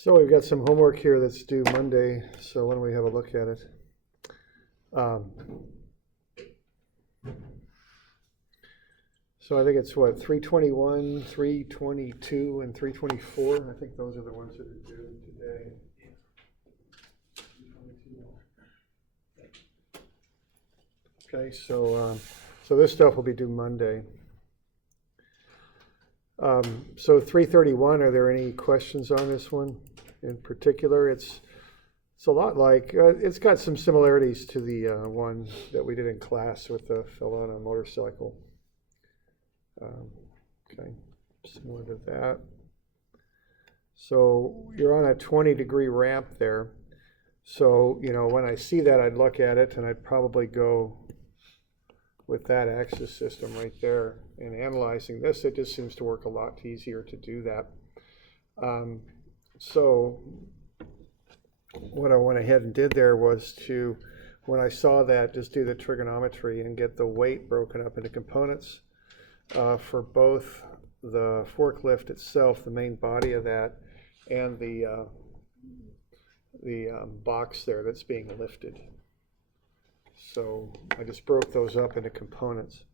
So we've got some homework here that's due Monday, so why don't we have a look at it? So I think it's what, 321, 322, and 324? I think those are the ones that are due today. Okay, so this stuff will be due Monday. So 331, are there any questions on this one in particular? It's a lot like, it's got some similarities to the one that we did in class with the fellow on a motorcycle. Okay, similar to that. So you're on a 20-degree ramp there. So, when I see that, I'd look at it and I'd probably go with that axis system right there. And analyzing this, it just seems to work a lot easier to do that. So what I went ahead and did there was to, when I saw that, just do the trigonometry and get the weight broken up into components for both the forklift itself, the main body of that, and the box there that's being lifted. So I just broke those up into components.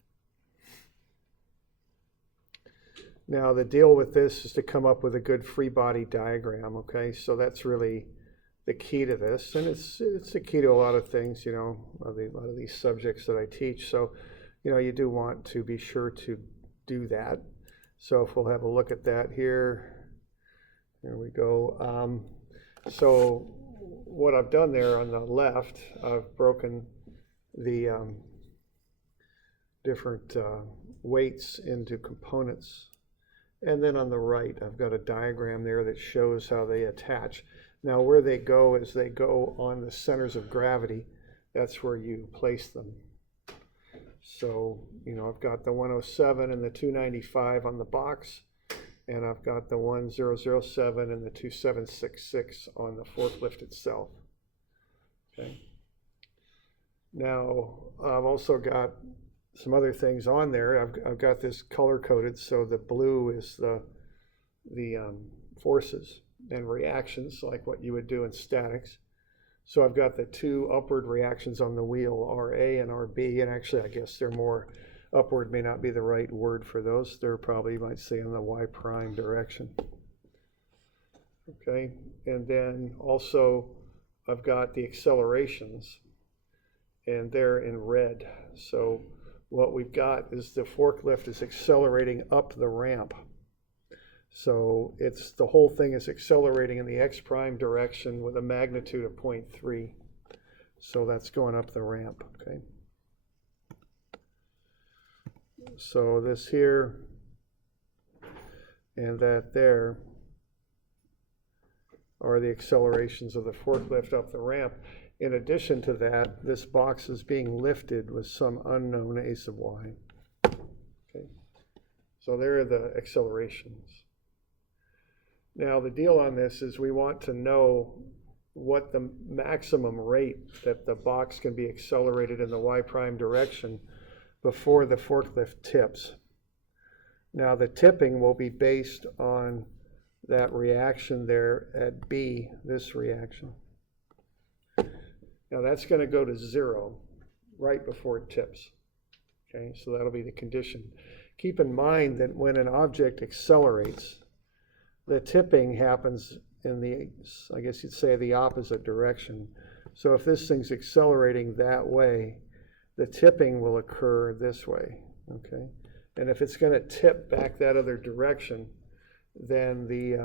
Now the deal with this is to come up with a good free body diagram, okay? So that's really the key to this, and it's the key to a lot of things, a lot of these subjects that I teach. So, you do want to be sure to do that. So if we'll have a look at that here, there we go. So what I've done there on the left, I've broken the different weights into components. And then on the right, I've got a diagram there that shows how they attach. Now where they go is they go on the centers of gravity. That's where you place them. So, I've got the 107 and the 295 on the box, and I've got the 1007 and the 2766 on the forklift itself. Okay. Now, I've also got some other things on there. I've got this color coded, so the blue is the forces and reactions, like what you would do in statics. So I've got the two upward reactions on the wheel, RA and RB, and actually I guess they're more, upward may not be the right word for those. They're probably, you might say, in the Y prime direction. Okay, and then also I've got the accelerations, and they're in red. So what we've got is the forklift is accelerating up the ramp. So the whole thing is accelerating in the X prime direction with a magnitude of 0.3. So that's going up the ramp, okay? So this here and that there are the accelerations of the forklift up the ramp. In addition to that, this box is being lifted with some unknown a sub y. Okay. So there are the accelerations. Now the deal on this is we want to know what the maximum rate that the box can be accelerated in the Y prime direction before the forklift tips. Now the tipping will be based on that reaction there at B, this reaction. Now that's going to go to 0 right before it tips. Okay, so that'll be the condition. Keep in mind that when an object accelerates, the tipping happens in the, I guess you'd say, the opposite direction. So if this thing's accelerating that way, the tipping will occur this way, okay? And if it's going to tip back that other direction, then the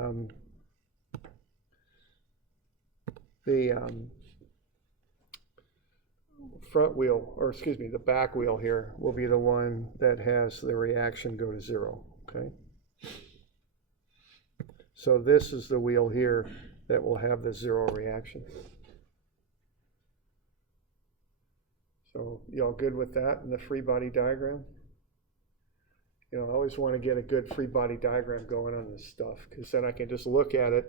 front wheel, or excuse me, the back wheel here will be the one that has the reaction go to 0, okay? So this is the wheel here that will have the 0 reaction. So y'all good with that in the free body diagram? I always want to get a good free body diagram going on this stuff, because then I can just look at it.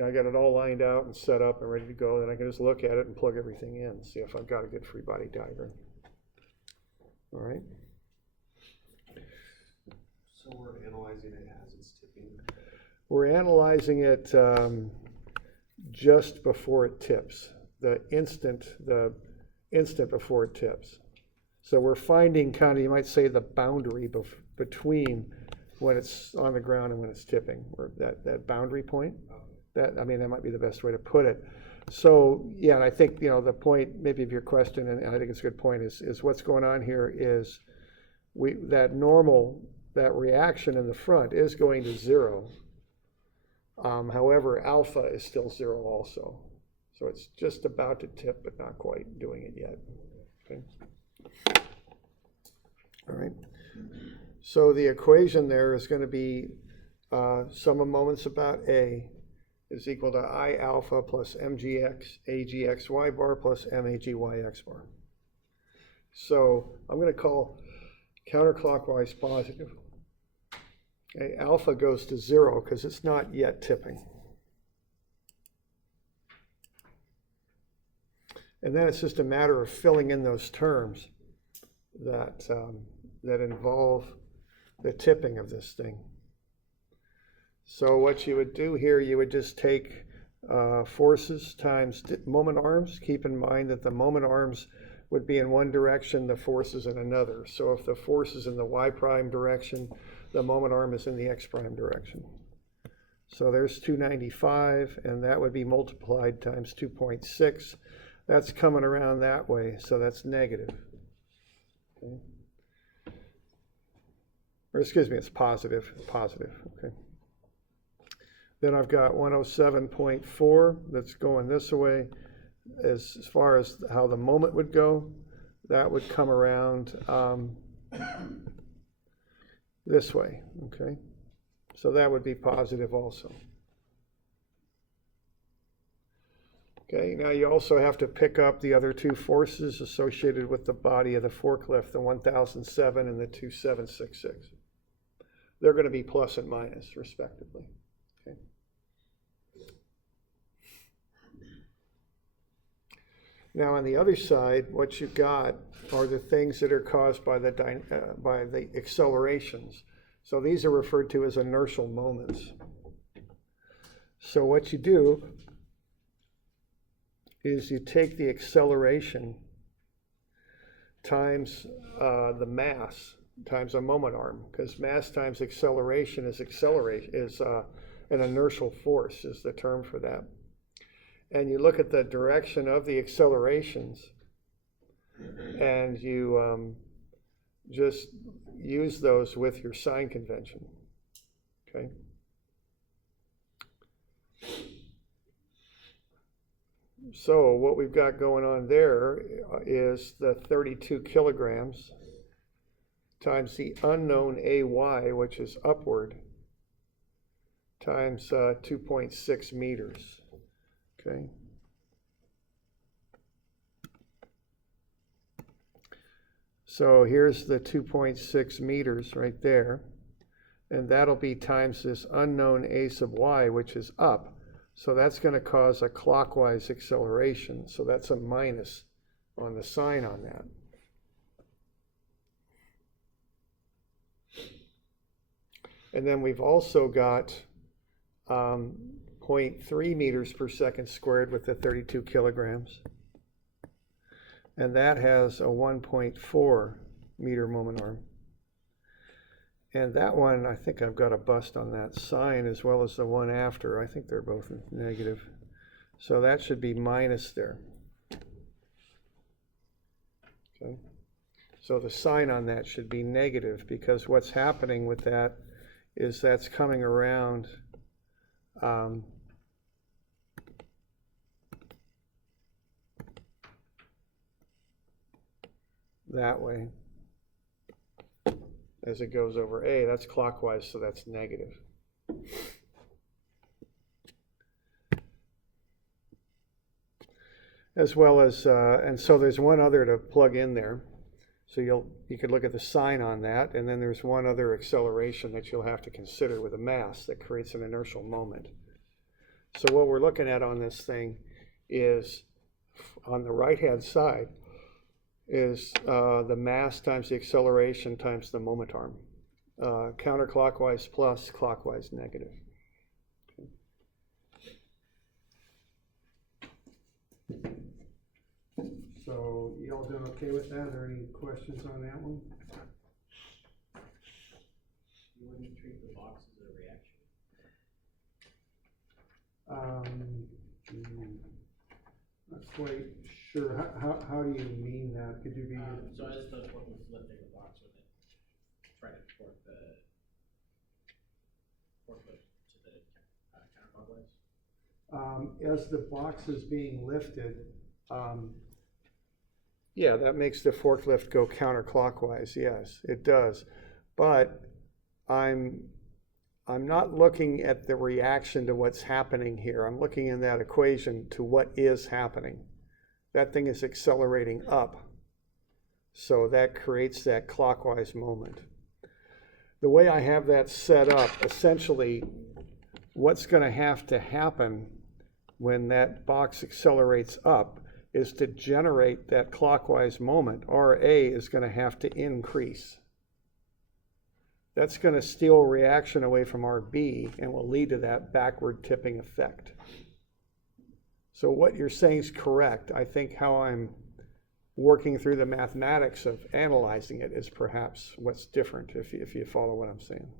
I got it all lined out and set up and ready to go. Then I can just look at it and plug everything in, see if I've got a good free body diagram. All right. So we're analyzing it as it's tipping. We're analyzing it just before it tips, the instant before it tips. So we're finding kind of, you might say, the boundary between when it's on the ground and when it's tipping, or that boundary point. That might be the best way to put it. So yeah, and I think, the point maybe of your question, and I think it's a good point, is what's going on here is that reaction in the front is going to zero. However, alpha is still zero also. So it's just about to tip, but not quite doing it yet. Okay. All right. So the equation there is going to be sum of moments about A is equal to I alpha plus mgx agxy bar plus magYx bar. So I'm going to call counterclockwise positive. Okay, alpha goes to zero because it's not yet tipping. And then it's just a matter of filling in those terms that involve the tipping of this thing. So what you would do here, you would just take forces times moment arms. Keep in mind that the moment arms would be in one direction, the force is in another. So if the force is in the y prime direction, the moment arm is in the x prime direction. So there's 295, and that would be multiplied times 2.6. That's coming around that way, so that's negative. Okay. Or excuse me, it's positive, okay. Then I've got 107.4 that's going this way. As far as how the moment would go, that would come around this way, okay? So that would be positive also. Okay, now you also have to pick up the other two forces associated with the body of the forklift, the 1007 and the 2766. They're going to be plus and minus, respectively. Okay. Now on the other side, what you've got are the things that are caused by the accelerations. So these are referred to as inertial moments. So what you do is you take the acceleration times the mass times a moment arm, because mass times acceleration is an inertial force is the term for that. And you look at the direction of the accelerations, and you just use those with your sign convention. Okay. So what we've got going on there is the 32 kilograms times the unknown AY, which is upward, times 2.6 meters. Okay. So here's the 2.6 meters right there, and that'll be times this unknown A sub y, which is up. So that's going to cause a clockwise acceleration. So that's a minus on the sign on that. And then we've also got 0.3 meters per second squared with the 32 kilograms. And that has a 1.4 meter moment arm. And that one, I think I've got a bust on that sign as well as the one after. I think they're both negative. So that should be minus there. Okay. So the sign on that should be negative, because what's happening with that is that's coming around that way as it goes over A. That's clockwise, so that's negative. As well as, and so there's one other to plug in there. So you could look at the sign on that, and then there's one other acceleration that you'll have to consider with a mass that creates an inertial moment. So what we're looking at on this thing is, on the right-hand side, is the mass times the acceleration times the moment arm. Counterclockwise plus, clockwise negative. Okay. you all doing okay with that? Are there any questions on that one? You wouldn't treat the box as a reaction? Not quite sure. How do you mean that? Could you be? So as the forklift is lifting the box with it, try to fork the forklift to the counterclockwise? As the box is being lifted, yeah, that makes the forklift go counterclockwise. Yes, it does. But I'm not looking at the reaction to what's happening here. I'm looking in that equation to what is happening. That thing is accelerating up. So that creates that clockwise moment. The way I have that set up, essentially, what's going to have to happen when that box accelerates up is to generate that clockwise moment. RA is going to have to increase. That's going to steal reaction away from RB and will lead to that backward tipping effect. So what you're saying is correct. I think how I'm working through the mathematics of analyzing it is perhaps what's different, if you follow what I'm saying.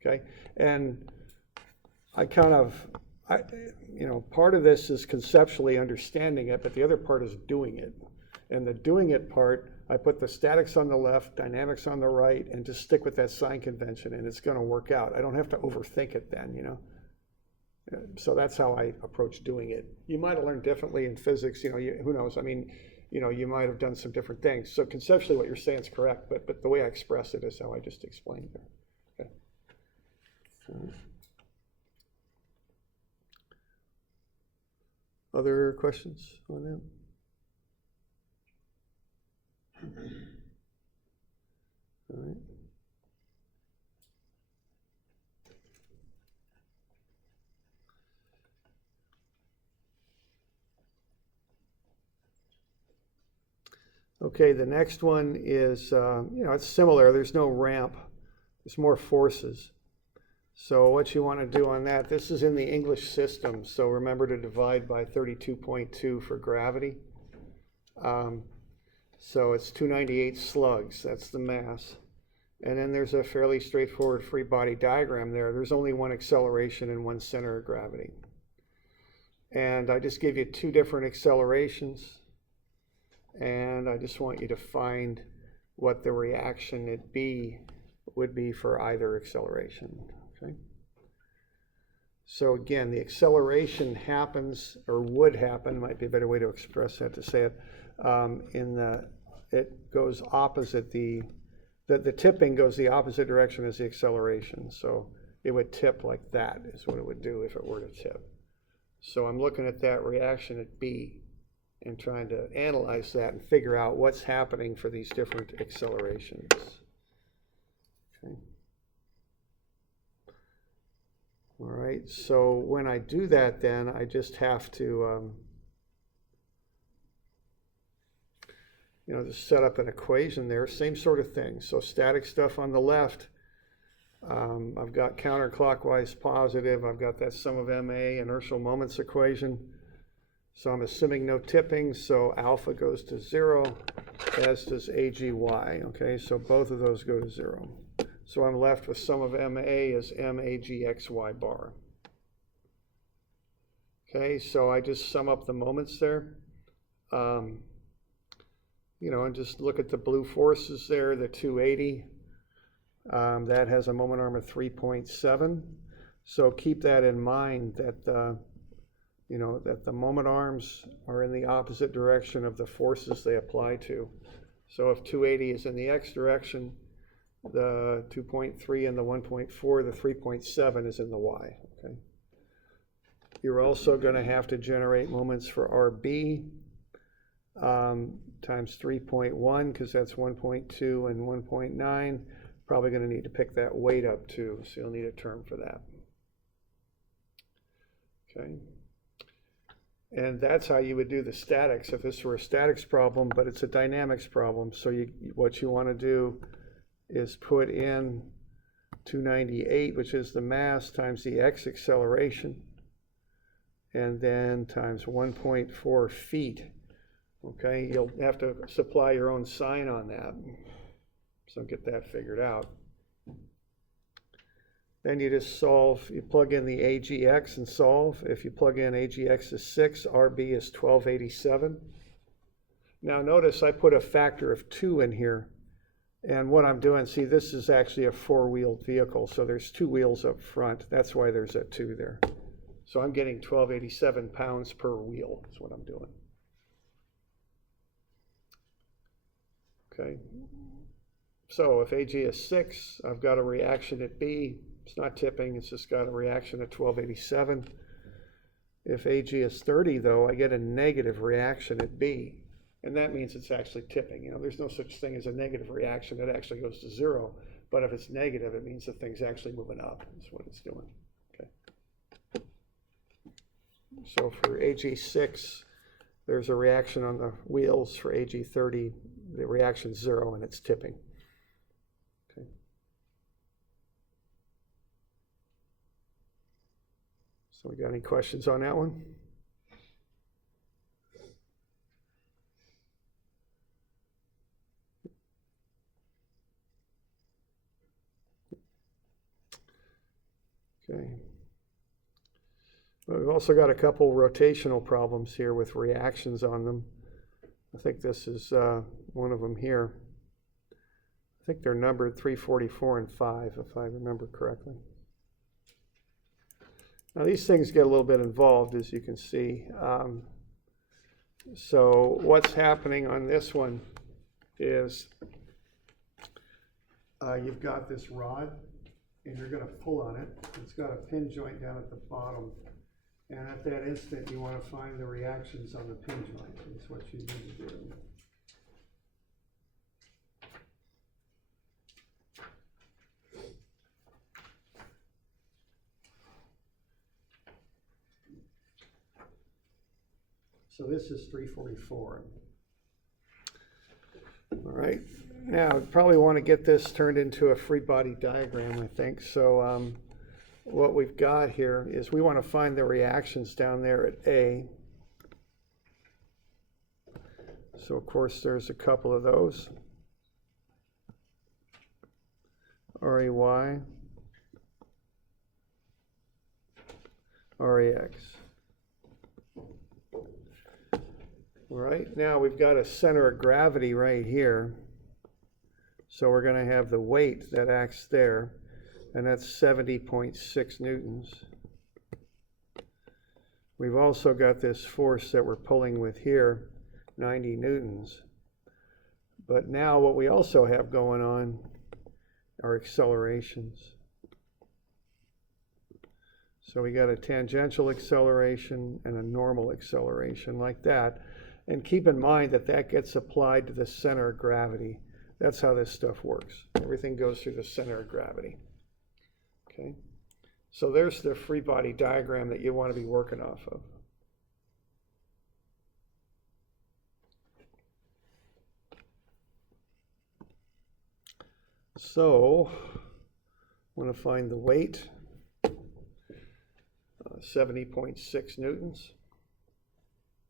Okay? And I part of this is conceptually understanding it, but the other part is doing it. And the doing it part, I put the statics on the left, dynamics on the right, and just stick with that sign convention, and it's going to work out. I don't have to overthink it then, So that's how I approach doing it. You might have learned differently in physics, who knows? I mean, you might have done some different things. So conceptually what you're saying is correct, but the way I express it is how I just explained there. Okay. Other questions on that? All right. Okay, the next one is, it's similar. There's no ramp. There's more forces. So what you want to do on that, this is in the English system, so remember to divide by 32.2 for gravity. So it's 298 slugs, that's the mass. And then there's a fairly straightforward free body diagram there. There's only one acceleration and one center of gravity. And I just gave you two different accelerations. And I just want you to find what the reaction would be for either acceleration. Okay. So again, the acceleration happens, or would happen, might be a better way to express that, to say it, it goes opposite, the tipping goes the opposite direction as the acceleration. So it would tip like that is what it would do if it were to tip. So I'm looking at that reaction at B and trying to analyze that and figure out what's happening for these different accelerations. Okay. All right, so when I do that, then I just have to just set up an equation there, same sort of thing. So static stuff on the left, I've got counterclockwise positive, I've got that sum of MA, inertial moments equation. So I'm assuming no tipping, so alpha goes to 0, as does AGY, okay? So both of those go to 0. So I'm left with sum of MA is MAGXY bar. Okay, so I just sum up the moments there. And just look at the blue forces there, the 280. That has a moment arm of 3.7. So keep that in mind that that the moment arms are in the opposite direction of the forces they apply to. So if 280 is in the X direction, the 2.3 and the 1.4, the 3.7 is in the Y. Okay. You're also going to have to generate moments for RB times 3.1, because that's 1.2 and 1.9. Probably going to need to pick that weight up too, so you'll need a term for that. Okay. And that's how you would do the statics if this were a statics problem, but it's a dynamics problem. So what you want to do is put in 298, which is the mass, times the x acceleration, and then times 1.4 feet Okay, you'll have to supply your own sign on that. So get that figured out. Then you just solve, you plug in the AGX and solve. If you plug in AGX is 6, RB is 1287. Now notice I put a factor of 2 in here. And what I'm doing, see, this is actually a 4-wheeled vehicle, so there's 2 wheels up front. That's why there's a 2 there. So I'm getting 1287 pounds per wheel is what I'm doing. Okay. So if AG is 6, I've got a reaction at B. It's not tipping, it's just got a reaction at 1287. If AG is 30, though, I get a negative reaction at B. And that means it's actually tipping. You know, there's no such thing as a negative reaction. It actually goes to 0. But if it's negative, it means the thing's actually moving up. That's what it's doing. Okay. So for AG6, there's a reaction on the wheels. For AG30, the reaction's 0 and it's tipping. Okay. So we got any questions on that one? Okay. Well, we've also got a couple rotational problems here with reactions on them. I think this is one of them here. I think they're numbered 344 and 5, if I remember correctly. Now these things get a little bit involved, as you can see. So what's happening on this one is you've got this rod, and you're going to pull on it. It's got a pin joint down at the bottom. And at that instant, you want to find the reactions on the pin joint. That's what you need to do. So this is 344. All right. Now, I probably want to get this turned into a free body diagram, I think. So what we've got here is we want to find the reactions down there at A. So, of course, there's a couple of those. RAY, RAX. All right, now we've got a center of gravity right here. So we're going to have the weight that acts there, and that's 70.6 newtons. We've also got this force that we're pulling with here, 90 newtons. But now what we also have going on are accelerations. So we got a tangential acceleration and a normal acceleration like that. And keep in mind that that gets applied to the center of gravity. That's how this stuff works. Everything goes through the center of gravity. Okay, so there's the free body diagram that you want to be working off of. So, I want to find the weight, 70.6 newtons.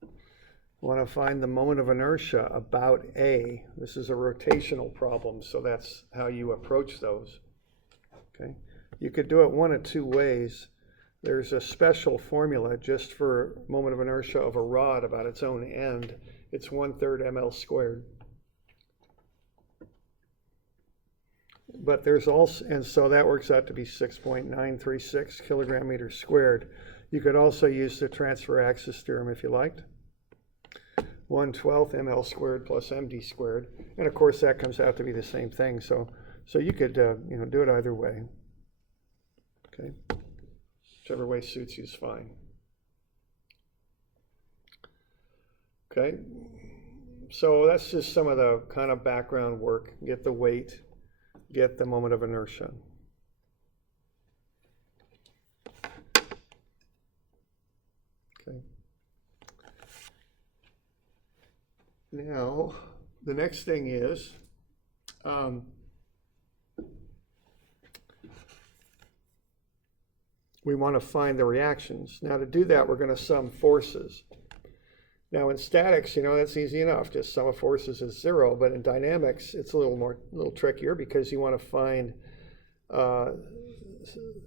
I want to find the moment of inertia about A. This is a rotational problem, so that's how you approach those. Okay. You could do it one of two ways. There's a special formula just for moment of inertia of a rod about its own end. It's 1/3 ml squared. But there's also, and so that works out to be 6.936 kilogram meters squared. You could also use the transfer axis theorem if you liked. 1/12 ml squared plus md squared. And of course that comes out to be the same thing. So you could do it either way. Okay, whichever way suits you is fine. Okay, so that's just some of the kind of background work. Get the weight, get the moment of inertia. Okay. Now, the next thing is we want to find the reactions. Now to do that, we're going to sum forces. Now in statics, that's easy enough. Just sum of forces is 0, but in dynamics, it's a little trickier because you want to find,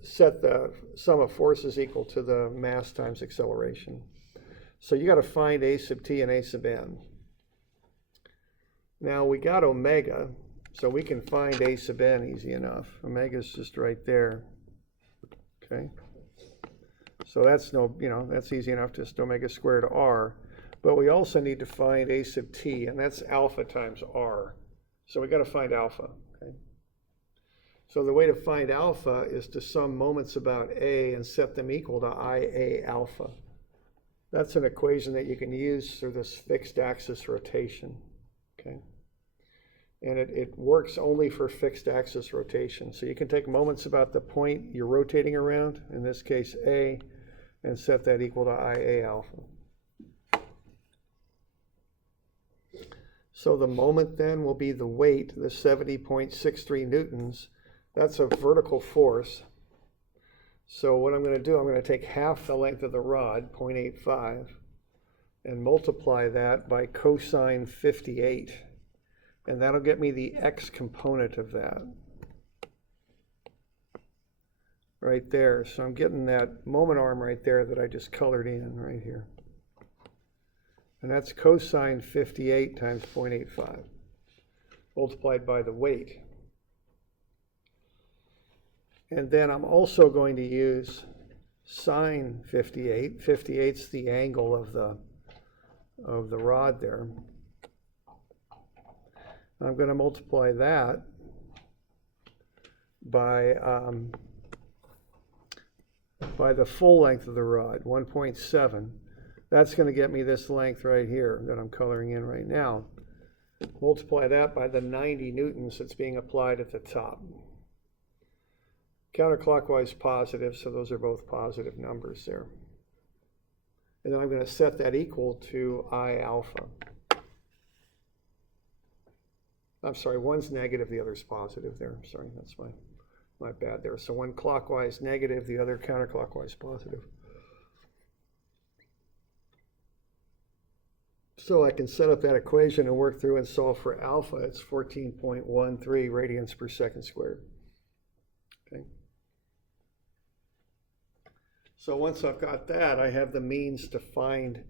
set the sum of forces equal to the mass times acceleration. So you got to find a sub t and a sub n. Now we got omega, so we can find a sub n easy enough. Omega's just right there. Okay. So that's that's easy enough, just omega squared r. But we also need to find a sub t, and that's alpha times r. So we got to find alpha. Okay. So the way to find alpha is to sum moments about a and set them equal to IA alpha. That's an equation that you can use for this fixed axis rotation. Okay. And it works only for fixed axis rotation. So you can take moments about the point you're rotating around, in this case A, and set that equal to IA alpha. So the moment then will be the weight, the 70.63 newtons. That's a vertical force. So what I'm going to do, I'm going to take half the length of the rod, 0.85, and multiply that by cosine 58. And that'll get me the x component of that. Right there. So I'm getting that moment arm right there that I just colored in right here. And that's cosine 58 times 0.85 multiplied by the weight. And then I'm also going to use sine 58. 58's the angle of the rod there. I'm going to multiply that by the full length of the rod, 1.7. That's going to get me this length right here that I'm coloring in right now. Multiply that by the 90 newtons that's being applied at the top. Counterclockwise positive, so those are both positive numbers there. And then I'm going to set that equal to I alpha. I'm sorry, one's negative, the other's positive there. Sorry, that's my bad there. So one clockwise negative, the other counterclockwise positive. So I can set up that equation and work through and solve for alpha. It's 14.13 radians per second squared. Okay. So once I've got that, I have the means to find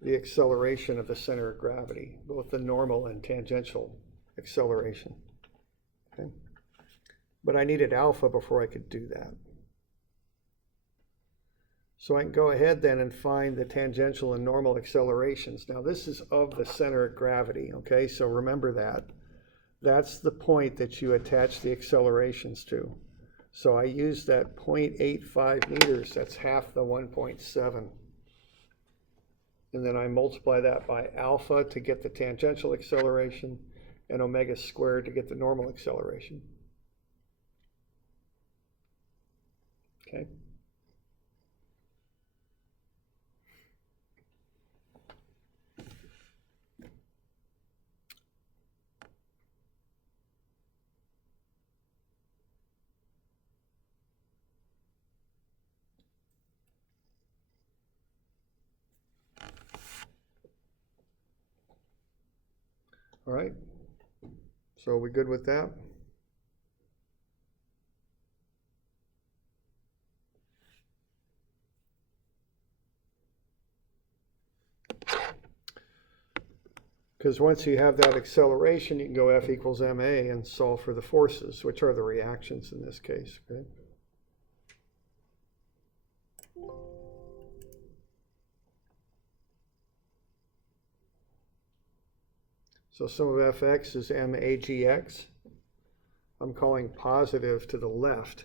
the acceleration of the center of gravity, both the normal and tangential acceleration. Okay. But I needed alpha before I could do that. So I can go ahead then and find the tangential and normal accelerations. Now this is of the center of gravity, okay? So remember that. That's the point that you attach the accelerations to. So I use that 0.85 meters, that's half the 1.7. And then I multiply that by alpha to get the tangential acceleration and omega squared to get the normal acceleration. Okay. All right, so are we good with that? Because once you have that acceleration, you can go F equals ma and solve for the forces, which are the reactions in this case. Okay? So sum of fx is magx. I'm calling positive to the left.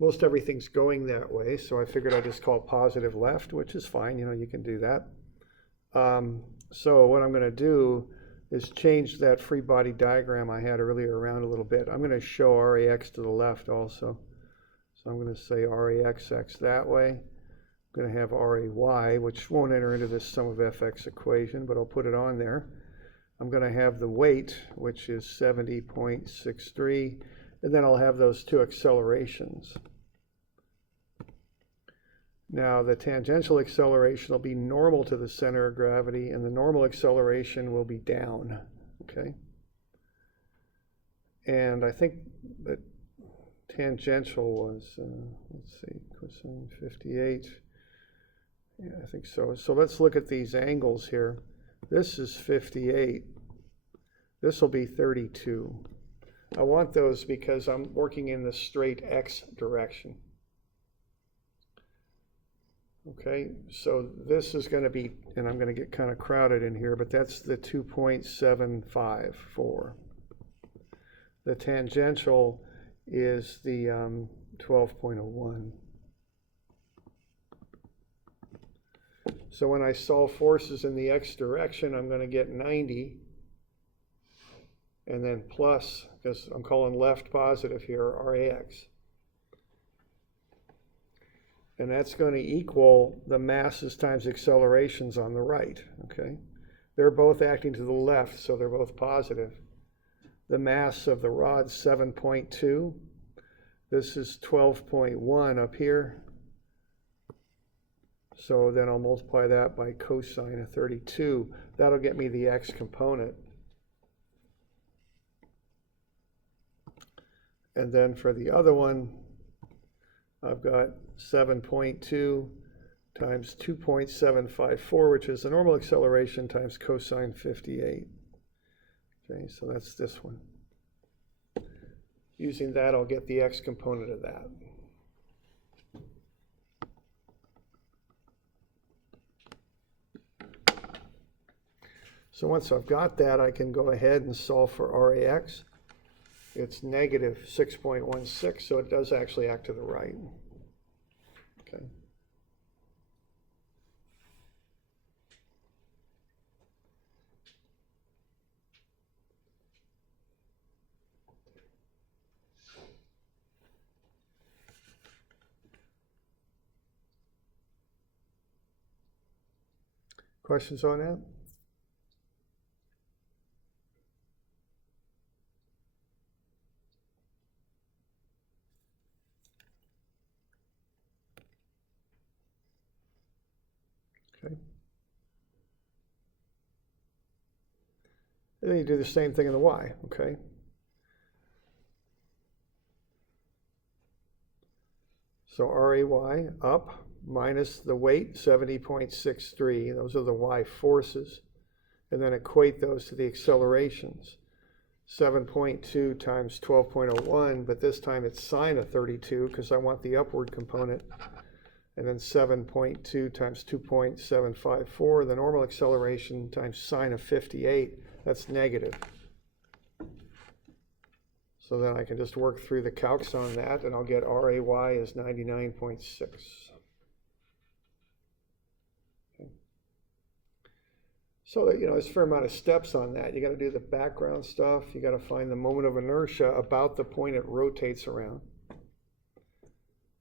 Most everything's going that way, so I figured I'd just call positive left, which is fine. You can do that. So what I'm going to do is change that free body diagram I had earlier around a little bit. I'm going to show RAX to the left also. So I'm going to say RAXX that way. I'm going to have RAY, which won't enter into this sum of fx equation, but I'll put it on there. I'm going to have the weight, which is 70.63, and then I'll have those two accelerations. Now the tangential acceleration will be normal to the center of gravity, and the normal acceleration will be down, okay? And I think that tangential was, let's see, cosine 58. Yeah, I think so. So let's look at these angles here. This is 58. This will be 32. I want those because I'm working in the straight x direction. Okay, so this is going to be, and I'm going to get kind of crowded in here, but that's the 2.754. The tangential is the 12.01. So when I solve forces in the x direction, I'm going to get 90, and then plus, because I'm calling left positive here, RAX. And that's going to equal the masses times accelerations on the right, okay? They're both acting to the left, so they're both positive. The mass of the rod's 7.2. This is 12.1 up here. So then I'll multiply that by cosine of 32. That'll get me the x component. And then for the other one, I've got 7.2 times 2.754, which is the normal acceleration times cosine 58. Okay, so that's this one. Using that, I'll get the x component of that. So once I've got that, I can go ahead and solve for RAX. It's negative 6.16, so it does actually act to the right. Okay. Questions on that? Okay. And then you do the same thing in the y, okay? So RAY up minus the weight, 70.63. Those are the y forces. And then equate those to the accelerations. 7.2 times 12.01, but this time it's sine of 32 because I want the upward component. And then 7.2 times 2.754, the normal acceleration times sine of 58, that's negative. So then I can just work through the calcs on that, and I'll get RAY is 99.6. Okay. So, you know, there's a fair amount of steps on that. You got to do the background stuff. You got to find the moment of inertia about the point it rotates around.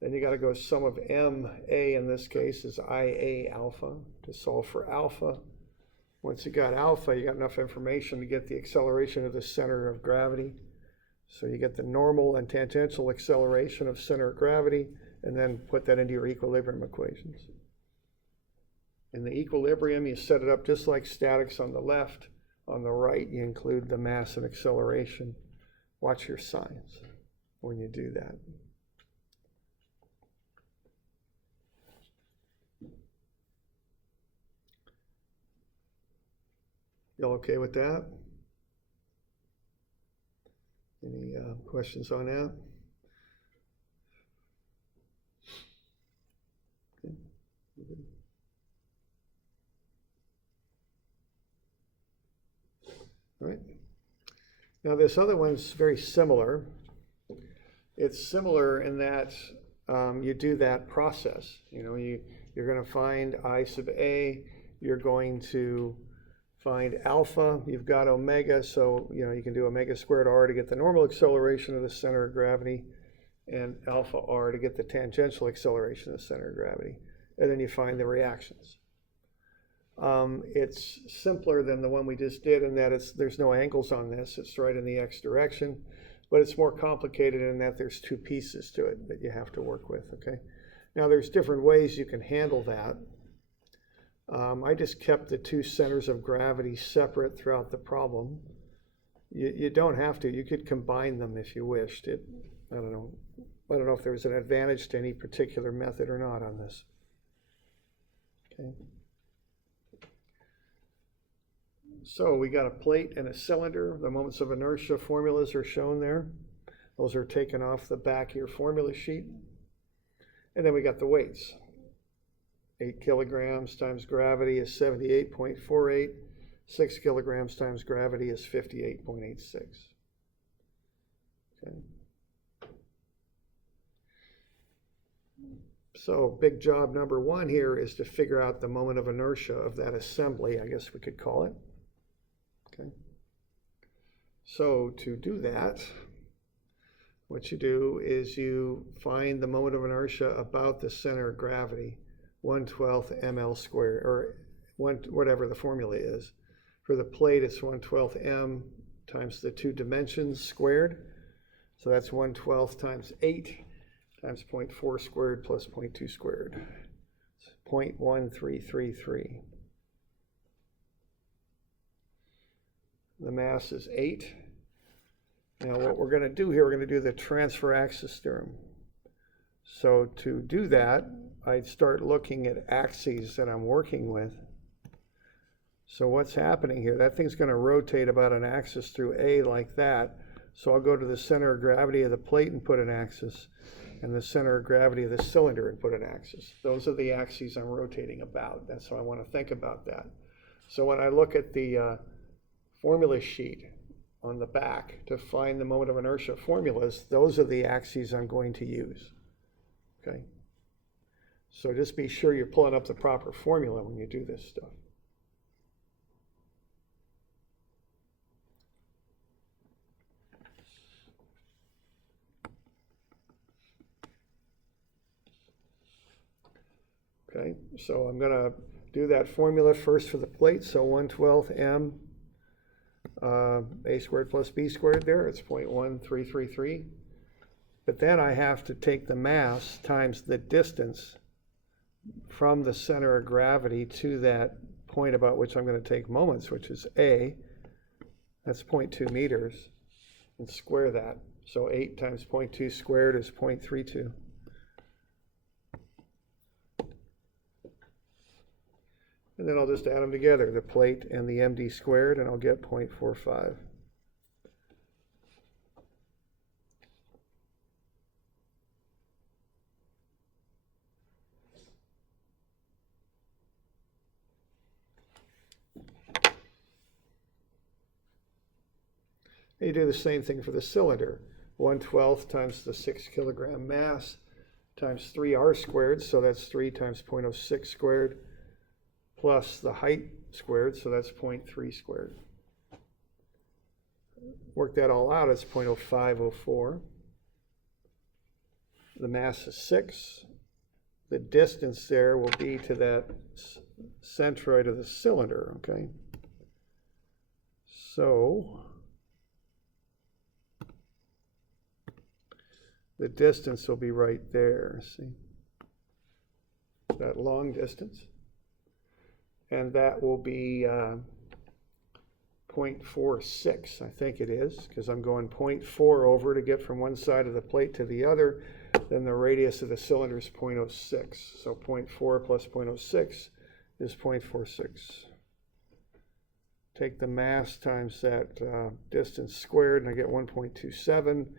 Then you got to go sum of m, a in this case is IA alpha to solve for alpha. Once you got alpha, you got enough information to get the acceleration of the center of gravity. So you get the normal and tangential acceleration of center of gravity, and then put that into your equilibrium equations. In the equilibrium, you set it up just like statics on the left. On the right, you include the mass and acceleration. Watch your signs when you do that. Y'all okay with that? Any questions on that? Okay. All right. Now this other one's very similar. It's similar in that you do that process. You know, you're going to find I sub A. You're going to find alpha. You've got omega, so you know you can do omega squared r to get the normal acceleration of the center of gravity, and alpha r to get the tangential acceleration of the center of gravity. And then you find the reactions. It's simpler than the one we just did in that there's no angles on this. It's right in the x direction, but it's more complicated in that there's two pieces to it that you have to work with, okay? Now there's different ways you can handle that. I just kept the two centers of gravity separate throughout the problem. You don't have to. You could combine them if you wished. I don't know if there was an advantage to any particular method or not on this. Okay. So we got a plate and a cylinder. The moments of inertia formulas are shown there. Those are taken off the back of your formula sheet. And then we got the weights. 8 kilograms times gravity is 78.48. 6 kilograms times gravity is 58.86. Okay. So big job number one here is to figure out the moment of inertia of that assembly, I guess we could call it. Okay. So to do that, what you do is you find the moment of inertia about the center of gravity, 1/12 ml squared, or whatever the formula is. For the plate, it's 1/12 m times the two dimensions squared. So that's 1/12 times 8 times 0.4 squared plus 0.2 squared. It's 0.1333. The mass is 8. Now what we're going to do here, we're going to do the transfer axis theorem. So to do that, I'd start looking at axes that I'm working with. So what's happening here? That thing's going to rotate about an axis through A like that. So I'll go to the center of gravity of the plate and put an axis, and the center of gravity of the cylinder and put an axis. Those are the axes I'm rotating about. That's how I want to think about that. So when I look at the formula sheet on the back to find the moment of inertia formulas, those are the axes I'm going to use. Okay? So just be sure you're pulling up the proper formula when you do this stuff. Okay, so I'm going to do that formula first for the plate. So 1/12 m a squared plus b squared there, it's 0.1333. But then I have to take the mass times the distance from the center of gravity to that point about which I'm going to take moments, which is A. That's 0.2 meters, and square that. So 8 times 0.2 squared is 0.32. And then I'll just add them together, the plate and the MD squared, and I'll get 0.45. You do the same thing for the cylinder. 1/12 times the 6 kilogram mass times 3r squared, so that's 3 times 0.06 squared, plus the height squared, so that's 0.3 squared. Work that all out, it's 0.0504. The mass is 6. The distance there will be to that centroid of the cylinder, okay? So the distance will be right there, see? That long distance. And that will be 0.46, I think it is, because I'm going 0.4 over to get from one side of the plate to the other. Then the radius of the cylinder is 0.06. So 0.4 plus 0.06 is 0.46. Take the mass times that distance squared, and I get 1.27.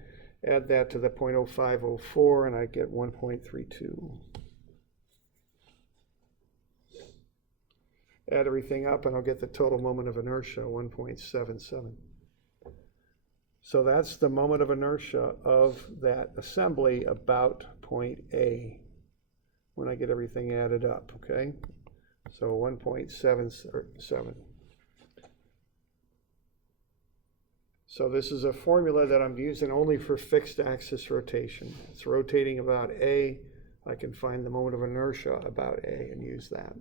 Add that to the 0.0504, and I get 1.32. Add everything up, and I'll get the total moment of inertia, 1.77. So that's the moment of inertia of that assembly about point A when I get everything added up, okay? So 1.77. So this is a formula that I'm using only for fixed axis rotation. It's rotating about A. I can find the moment of inertia about A and use that.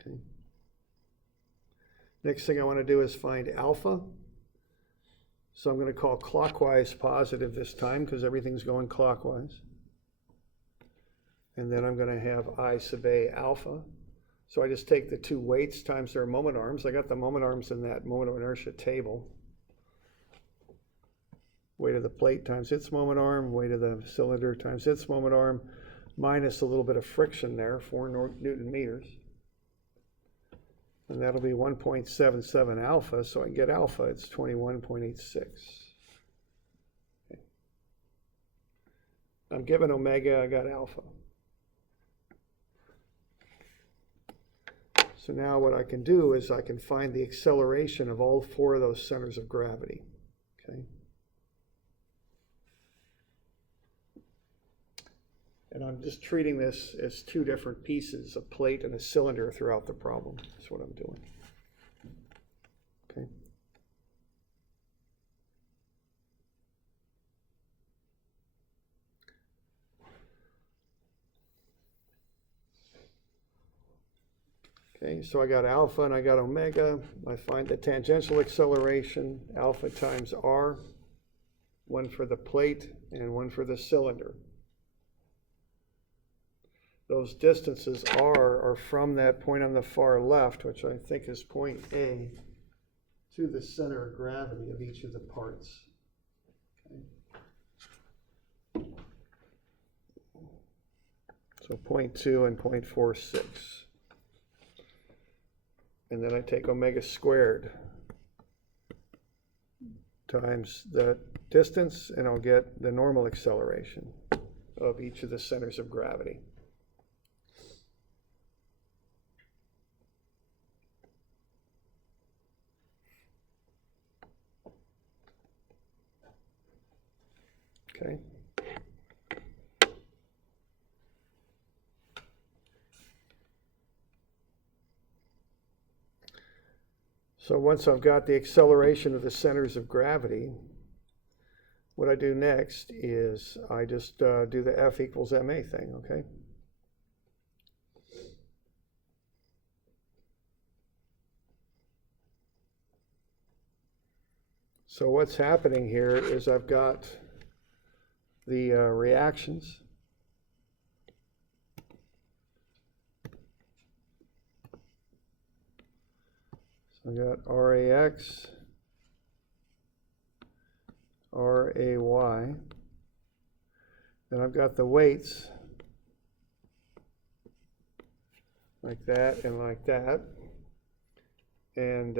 Okay. Next thing I want to do is find alpha. So I'm going to call clockwise positive this time because everything's going clockwise. and then I'm going to have I sub A alpha. So I just take the two weights times their moment arms. I got the moment arms in that moment of inertia table. Weight of the plate times its moment arm, weight of the cylinder times its moment arm, minus a little bit of friction there, 4 Newton meters. And that'll be 1.77 alpha, so I get alpha, it's 21.86. Okay. I'm given omega, I got alpha. So now what I can do is I can find the acceleration of all 4 of those centers of gravity. Okay. And I'm just treating this as 2 different pieces, a plate and a cylinder throughout the problem. That's what I'm doing. Okay. Okay, so I got alpha and I got omega. I find the tangential acceleration, alpha times r, one for the plate and one for the cylinder. Those distances r are from that point on the far left, which I think is point A, to the center of gravity of each of the parts. Okay. So 0.2 and 0.46. And then I take omega squared times the distance, and I'll get the normal acceleration of each of the centers of gravity. Okay. So once I've got the acceleration of the centers of gravity, what I do next is I just do the F equals ma thing, okay? So what's happening here is I've got the reactions. So I got RAX, RAY, then I've got the weights like that and like that, and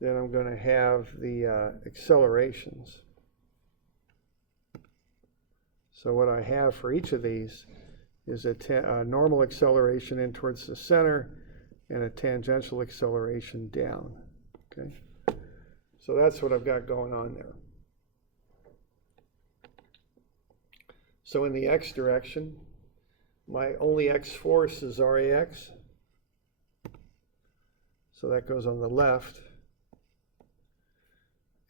then I'm going to have the accelerations. So what I have for each of these is a normal acceleration in towards the center and a tangential acceleration down. Okay, so that's what I've got going on there. So in the x direction, my only x force is RAX. So that goes on the left.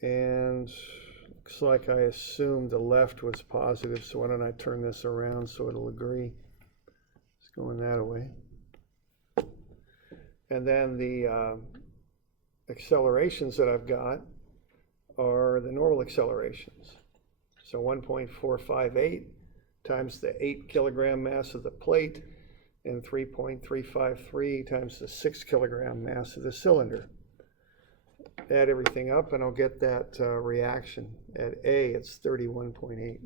And looks like I assumed the left was positive, so why don't I turn this around so it'll agree. It's going that way. And then the accelerations that I've got are the normal accelerations. So 1.458 times the 8 kilogram mass of the plate and 3.353 times the 6 kilogram mass of the cylinder. Add everything up and I'll get that reaction. At A, it's 31.8.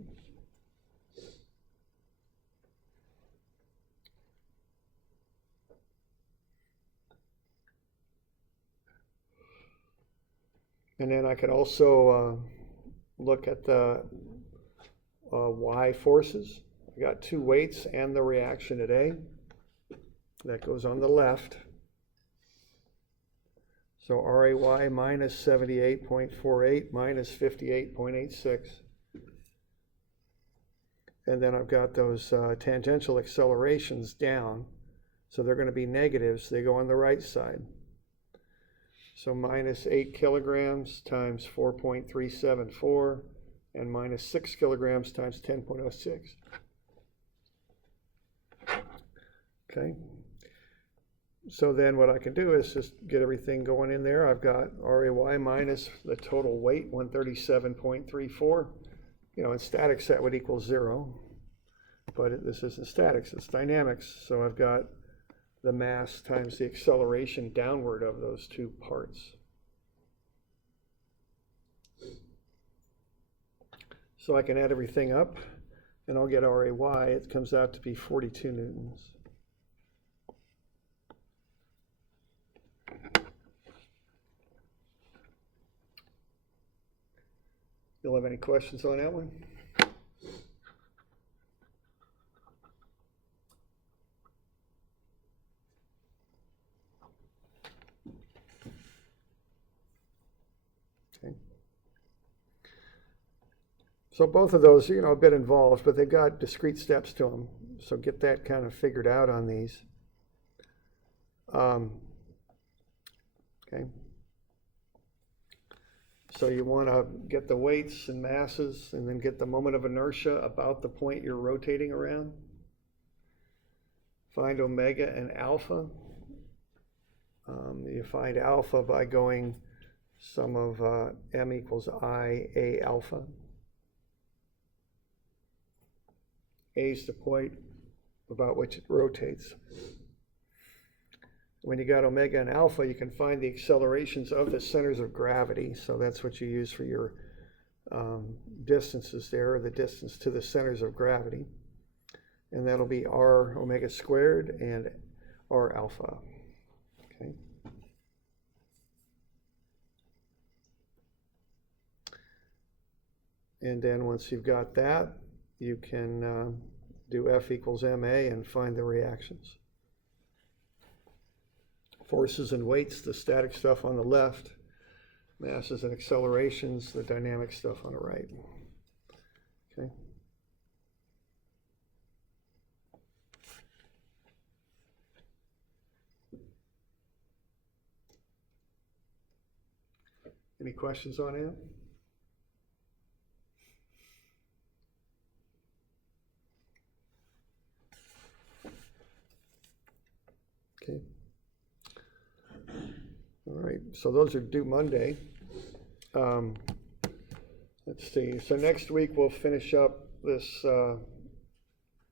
And then I could also look at the Y forces. I got 2 weights and the reaction at A. That goes on the left. So RAY minus 78.48 minus 58.86. And then I've got those tangential accelerations down. So they're going to be negatives. They go on the right side. So minus 8 kilograms times 4.374 and minus 6 kilograms times 10.06. Okay. So then what I can do is just get everything going in there. I've got RAY minus the total weight, 137.34. You know, in statics that would equal 0. but this isn't statics, it's dynamics. So I've got the mass times the acceleration downward of those two parts. So I can add everything up, and I'll get RAY. It comes out to be 42 newtons. You'll have any questions on that one? Okay. So both of those, a bit involved, but they've got discrete steps to them. So get that kind of figured out on these. Okay. So you want to get the weights and masses and then get the moment of inertia about the point you're rotating around. Find omega and alpha. You find alpha by going sum of m equals I A alpha. A is the point about which it rotates. When you got omega and alpha, you can find the accelerations of the centers of gravity. So that's what you use for your distances there, the distance to the centers of gravity. And that'll be r omega squared and r alpha. Okay. And then once you've got that, you can do F equals ma and find the reactions. Forces and weights, the static stuff on the left. Masses and accelerations, the dynamic stuff on the right. Okay. Any questions on it? Okay. All right, so those are due Monday. Let's see, so next week we'll finish up this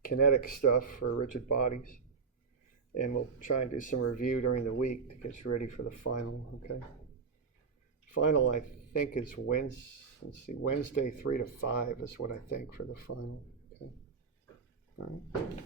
kinetic stuff for rigid bodies, and we'll try and do some review during the week to get you ready for the final, okay? Final, I think, is Wednesday 3 to 5 is what I think for the final, okay? All right.